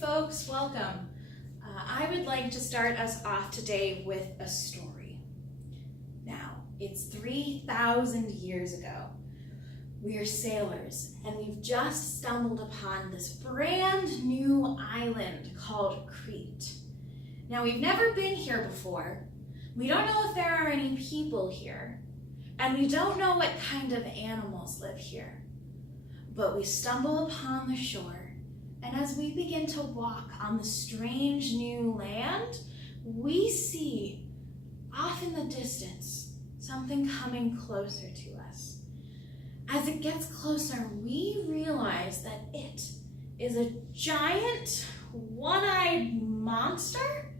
folks, welcome. I would like to start us off today with a story. Now, it's 3,000 years ago. We are sailors, and we've just stumbled upon this brand new island called Crete. Now, we've never been here before. We don't know if there are any people here, and we don't know what kind of animals live here. But we stumble upon the shore, and as we begin to walk on the strange new land, we see, off in the distance, something coming closer to us. As it gets closer, we realize that it is a giant, one-eyed monster,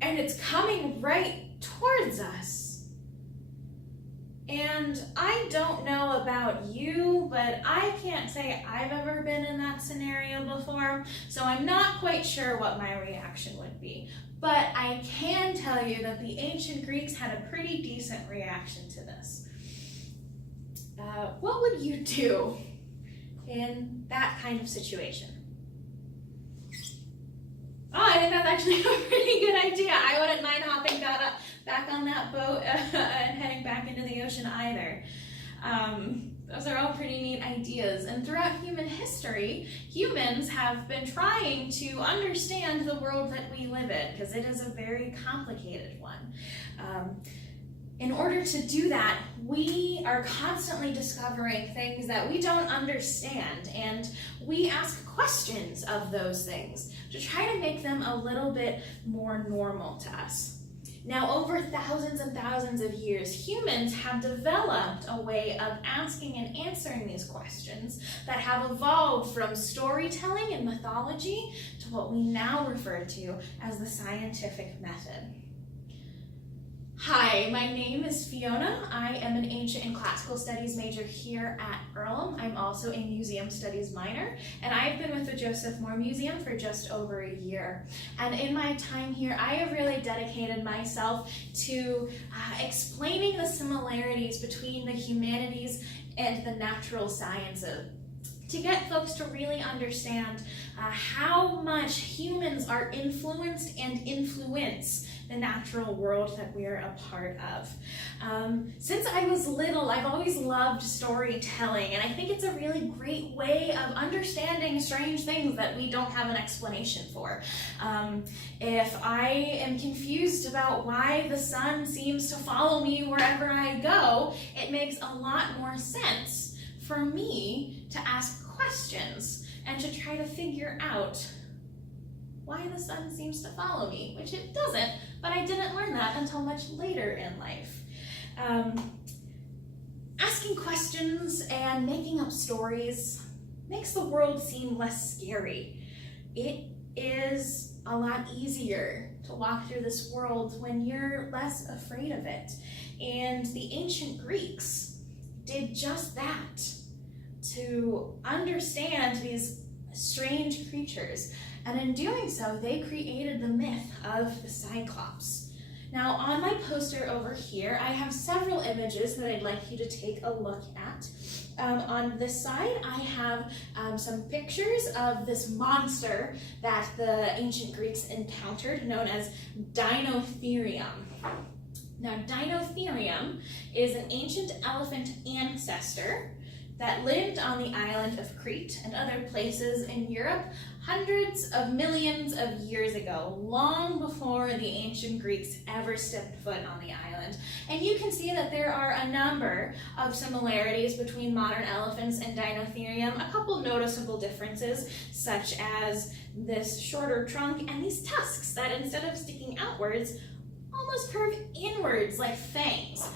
and it's coming right towards us. And I don't know about you, but I can't say I've ever been in that scenario before, so I'm not quite sure what my reaction would be. But I can tell you that the ancient Greeks had a pretty decent reaction to this. What would you do in that kind of situation? Oh, I think that's actually a pretty good idea. I wouldn't mind hopping back on that boat and heading back into the ocean either. Those are all pretty neat ideas. And throughout human history, humans have been trying to understand the world that we live in, because it is a very complicated one. In order to do that, we are constantly discovering things that we don't understand, and we ask questions of those things to try to make them a little bit more normal to us. Now, over thousands and thousands of years, humans have developed a way of asking and answering these questions that have evolved from storytelling and mythology to what we now refer to as the scientific method. Hi, my name is Fiona. I am an Ancient and Classical Studies major here at Earlham. I'm also a Museum Studies minor, and I've been with the Joseph Moore Museum for just over a year. And in my time here, I have really dedicated myself to explaining the similarities between the humanities and the natural sciences, to get folks to really understand how much humans are influenced and influence the natural world that we're a part of. Since I was little, I've always loved storytelling, and I think it's a really great way of understanding strange things that we don't have an explanation for. If I am confused about why the sun seems to follow me wherever I go, it makes a lot more sense for me to ask questions and to try to figure out why the sun seems to follow me, which it doesn't, but I didn't learn that until much later in life. Asking questions and making up stories makes the world seem less scary. It is a lot easier to walk through this world when you're less afraid of it. And the ancient Greeks did just that, to understand these strange creatures. And in doing so, they created the myth of the Cyclops. Now, on my poster over here, I have several images that I'd like you to take a look at. On this side, I have some pictures of this monster that the ancient Greeks encountered, known as Dinotherium. Now, Dinotherium is an ancient elephant ancestor that lived on the island of Crete and other places in Europe hundreds of millions of years ago, long before the ancient Greeks ever stepped foot on the island. And you can see that there are a number of similarities between modern elephants and Dinotherium, a couple noticeable differences, such as this shorter trunk and these tusks that, instead of sticking outwards, almost curve inwards like fangs.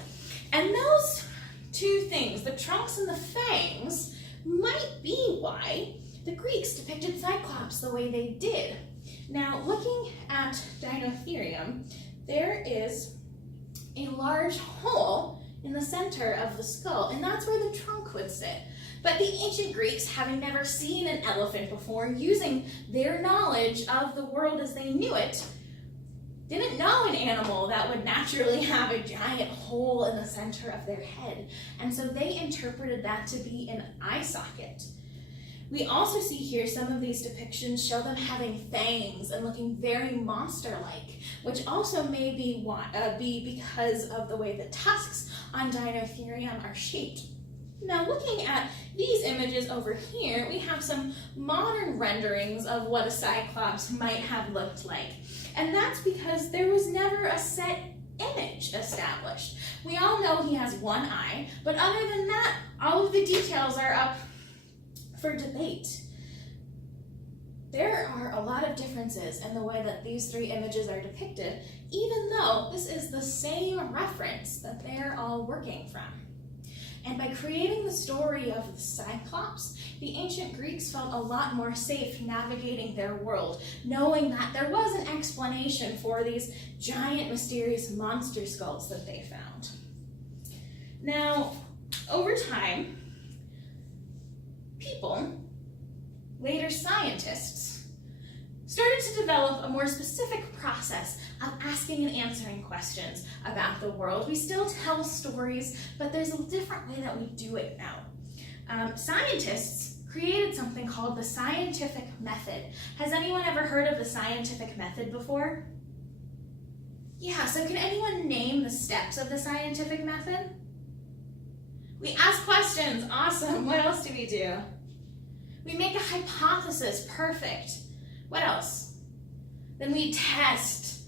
And those two things, the trunks and the fangs, might be why the Greeks depicted Cyclops the way they did. Now, looking at Dinotherium, there is a large hole in the center of the skull, and that's where the trunk would sit. But the ancient Greeks, having never seen an elephant before, using their knowledge of the world as they knew it, didn't know an animal that would naturally have a giant hole in the center of their head. And so they interpreted that to be an eye socket. We also see here some of these depictions show them having fangs and looking very monster-like, which also may be because of the way the tusks on Dinotherium are shaped. Now, looking at these images over here, we have some modern renderings of what a Cyclops might have looked like. And that's because there was never a set image established. We all know he has one eye, but other than that, all of the details are up for debate. There are a lot of differences in the way that these three images are depicted, even though this is the same reference that they're all working from. And by creating the story of the Cyclops, the ancient Greeks felt a lot more safe navigating their world, knowing that there was an explanation for these giant mysterious monster skulls that they found. Now, over time, people, later scientists, started to develop a more specific process of asking and answering questions about the world. We still tell stories, but there's a different way that we do it now. Scientists created something called the scientific method. Has anyone ever heard of the scientific method before? Yeah, so can anyone name the steps of the scientific method? We ask questions, awesome. What else do we do? We make a hypothesis, perfect. What else? Then we test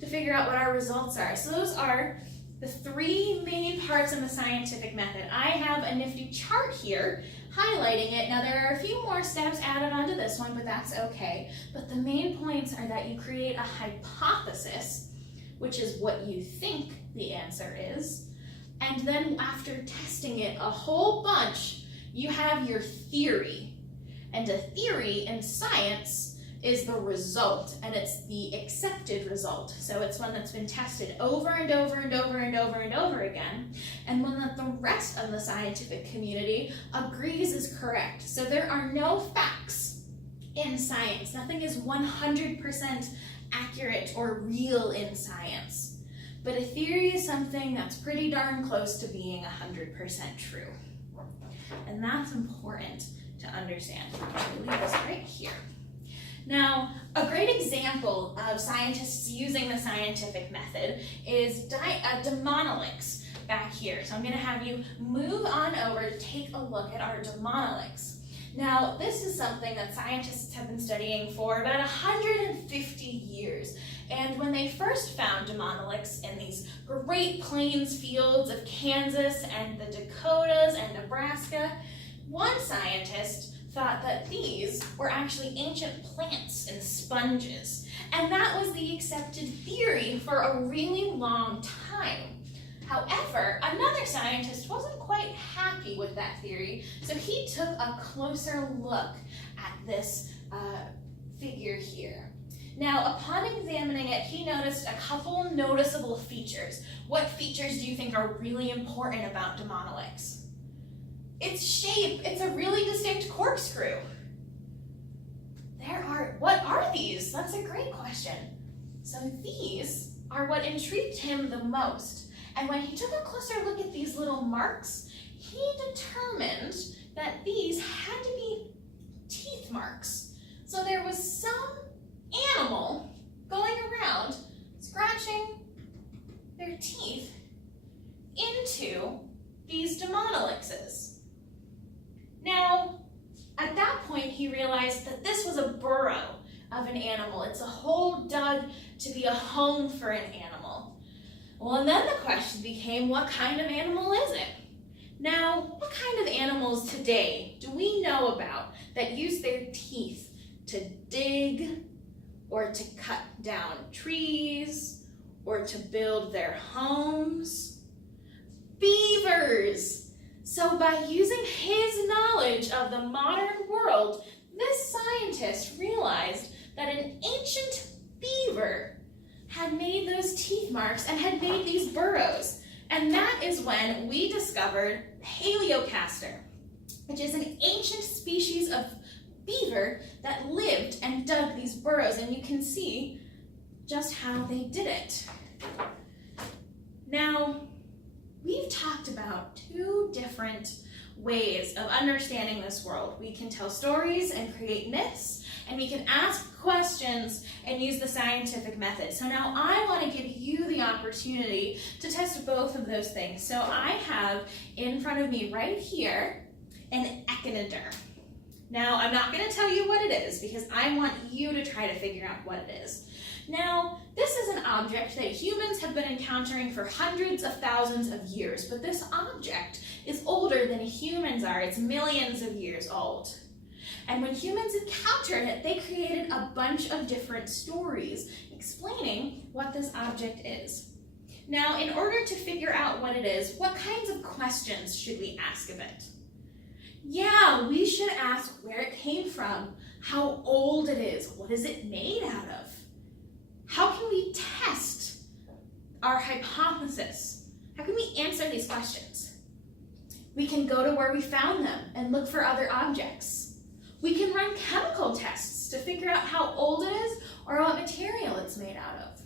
to figure out what our results are. So those are the three main parts of the scientific method. I have a nifty chart here highlighting it. Now there are a few more steps added onto this one, but that's okay. But the main points are that you create a hypothesis, which is what you think the answer is. And then after testing it a whole bunch, you have your theory. And a theory in science is the result, and it's the accepted result. So it's one that's been tested over and over and over and over and over again, and one that the rest of the scientific community agrees is correct. So there are no facts in science. Nothing is 100% accurate or real in science. But a theory is something that's pretty darn close to being 100% true. And that's important to understand. I'll leave this right here. Now, a great example of scientists using the scientific method is Demonolyx back here. So I'm going to have you move on over to take a look at our Demonolyx. Now, this is something that scientists have been studying for about 150 years. And when they first found Demonolyx in these Great Plains fields of Kansas and the Dakotas and Nebraska, one scientist thought that these were actually ancient plants and sponges. And that was the accepted theory for a really long time. However, another scientist wasn't quite happy with that theory, so he took a closer look at this figure here. Now, upon examining it, he noticed a couple noticeable features. What features do you think are really important about Demonolyx? Its shape. It's a really distinct corkscrew. What are these? That's a great question. So these are what intrigued him the most. And when he took a closer look at these little marks, he determined that these had to be teeth marks. So there was some animal going around scratching their teeth into these Demonolyxes. Now, at that point, he realized that this was a burrow of an animal. It's a hole dug to be a home for an animal. Well, and then the question became, what kind of animal is it? Now, what kind of animals today do we know about that use their teeth to dig or to cut down trees or to build their homes? Beavers! So by using his knowledge of the modern world, this scientist realized that an ancient beaver had made those teeth marks and had made these burrows. And that is when we discovered Paleocastor, which is an ancient species of beaver that lived and dug these burrows. And you can see just how they did it. Now, we've talked about two different ways of understanding this world. We can tell stories and create myths, and we can ask questions and use the scientific method. So now I want to give you the opportunity to test both of those things. So I have in front of me right here an echinoderm. Now I'm not going to tell you what it is because I want you to try to figure out what it is. Now, this is an object that humans have been encountering for hundreds of thousands of years, but this object is older than humans are. It's millions of years old. And when humans encountered it, they created a bunch of different stories explaining what this object is. Now, in order to figure out what it is, what kinds of questions should we ask of it? Yeah, we should ask where it came from, how old it is, what is it made out of? How can we test our hypothesis? How can we answer these questions? We can go to where we found them and look for other objects. We can run chemical tests to figure out how old it is or what material it's made out of.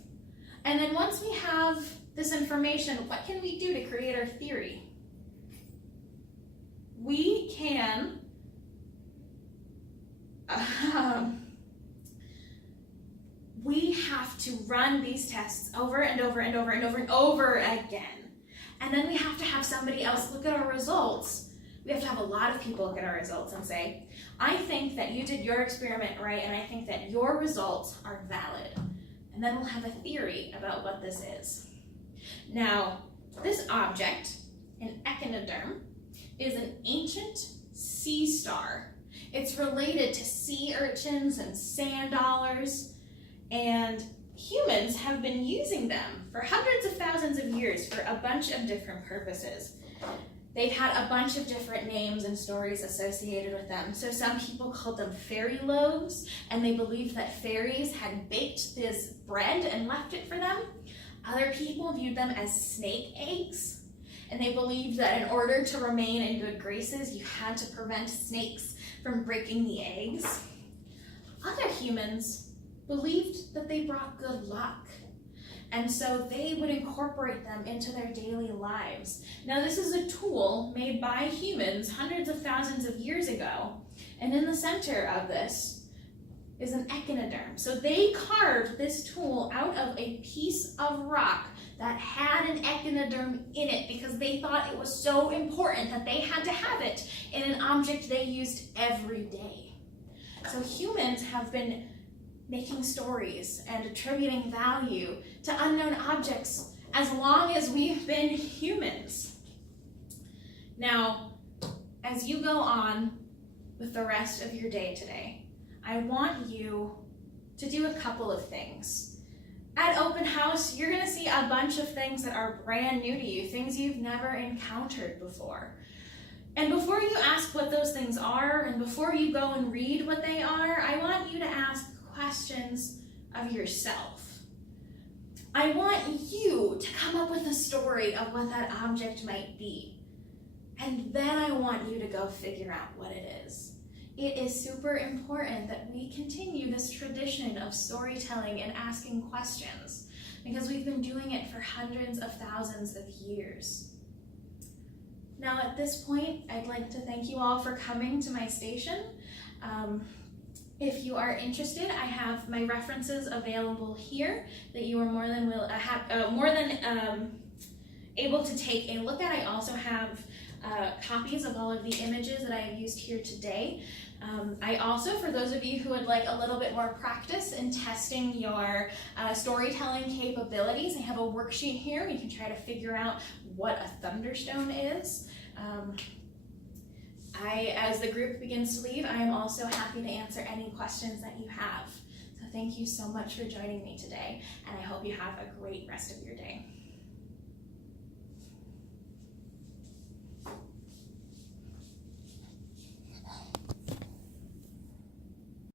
And then once we have this information, what can we do to create our theory? We can we have to run these tests over and over and over and over and over again. And then we have to have somebody else look at our results. We have to have a lot of people look at our results and say, I think that you did your experiment right, and I think that your results are valid. And then we'll have a theory about what this is. Now, this object, an echinoderm, is an ancient sea star. It's related to sea urchins and sand dollars, and humans have been using them for hundreds of thousands of years for a bunch of different purposes. They've had a bunch of different names and stories associated with them. So some people called them fairy loaves, and they believed that fairies had baked this bread and left it for them. Other people viewed them as snake eggs, and they believed that in order to remain in good graces, you had to prevent snakes from breaking the eggs. Other humans believed that they brought good luck, and so they would incorporate them into their daily lives. Now, this is a tool made by humans hundreds of thousands of years ago, and in the center of this is an echinoderm. So they carved this tool out of a piece of rock that had an echinoderm in it because they thought it was so important that they had to have it in an object they used every day. So humans have been making stories and attributing value to unknown objects as long as we've been humans. Now, as you go on with the rest of your day today, I want you to do a couple of things. At Open House, you're gonna see a bunch of things that are brand new to you, things you've never encountered before. And before you ask what those things are, and before you go and read what they are, I want you to ask questions of yourself. I want you to come up with a story of what that object might be. And then I want you to go figure out what it is. It is super important that we continue this tradition of storytelling and asking questions because we've been doing it for hundreds of thousands of years. Now at this point, I'd like to thank you all for coming to my station. If you are interested, I have my references available here that you are more than able to take a look at. I also have copies of all of the images that I have used here today. I also, for those of you who would like a little bit more practice in testing your storytelling capabilities, I have a worksheet here. You can try to figure out what a thunderstone is. As the group begins to leave, I am also happy to answer any questions that you have. So thank you so much for joining me today, and I hope you have a great rest of your day.